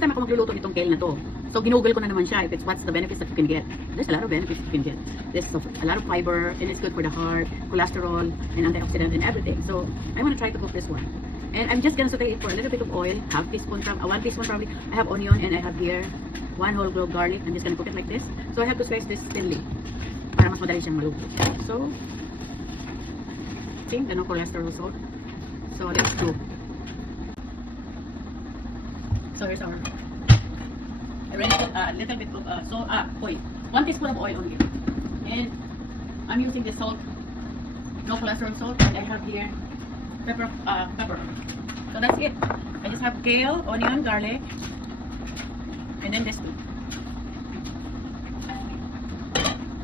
first time ako magluluto nitong kale na to. So, ginugol ko na naman siya if it's what's the benefits that you can get. There's a lot of benefits you can get. There's a lot of fiber, and it's good for the heart, cholesterol, and antioxidant, and everything. So, I want to try to cook this one. And I'm just gonna saute it for a little bit of oil, half teaspoon, 1 teaspoon probably. I have onion, and I have here 1 whole clove garlic. I'm just gonna cook it like this. So, I have to slice this thinly para mas madali siyang maluto. So, I think the no cholesterol salt. So, let's go. So here's our, I already put a little bit of oil, 1 teaspoon of oil only, and I'm using the salt, no cholesterol salt, and I have here pepper. So that's it. I just have kale, onion, garlic, and then this two.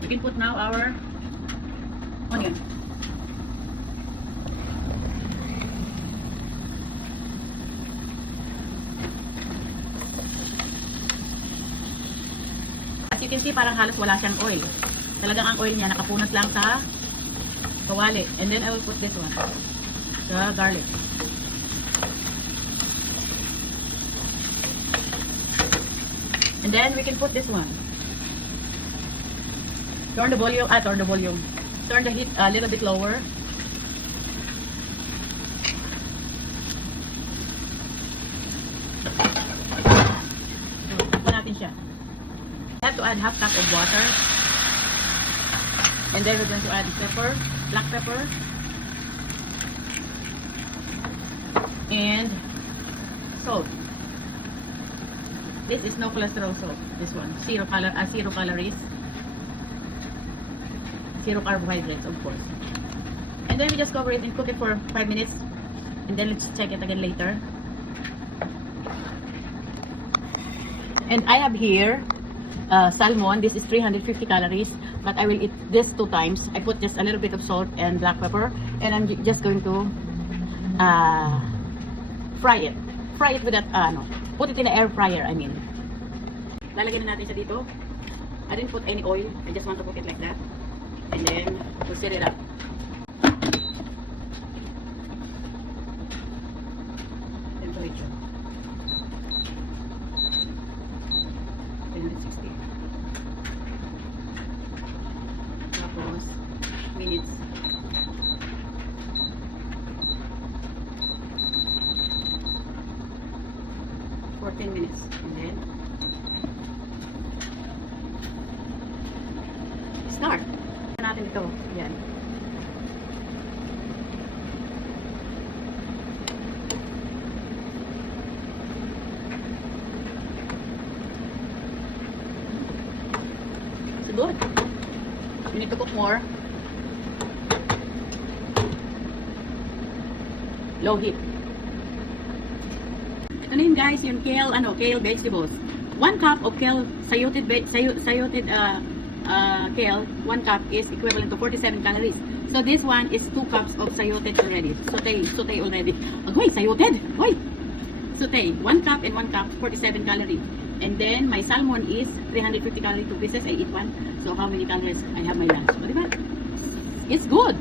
We can put now our onion. As you can see, parang halos wala siyang oil. Talagang ang oil niya nakapunot lang sa kawali. And then I will put this one, the garlic. And then we can put this one. Turn the volume. Turn the heat a little bit lower. So, takpan natin siya. I have to add half cup of water, and then we're going to add pepper, black pepper, and salt. This is no cholesterol salt. This one, zero calories, zero carbohydrates, of course. And then we just cover it and cook it for 5 minutes, and then let's check it again later. And I have here salmon. This is 350 calories, but I will eat this 2 times. I put just a little bit of salt and black pepper, and I'm just going to fry it with that put it in the air fryer. I mean, lalagyan na natin siya dito. I didn't put any oil, I just want to cook it like that, and then we'll stir it up. Temperature 360. Tapos minutes. For 10 minutes, and then start natin ito. Yan. It's good. You need to cook more. Low heat. Ito na yun guys, yung kale vegetables. 1 cup of kale, sayoted kale, 1 cup is equivalent to 47 calories. So this one is 2 cups of sayoted already. Saute already. Agoy, sayoted! Oy! Saute. 1 cup and 1 cup, 47 calories. And then my salmon is 350 calories, 2 pieces. I eat 1. So how many calories I have my lunch? So, diba? It's good.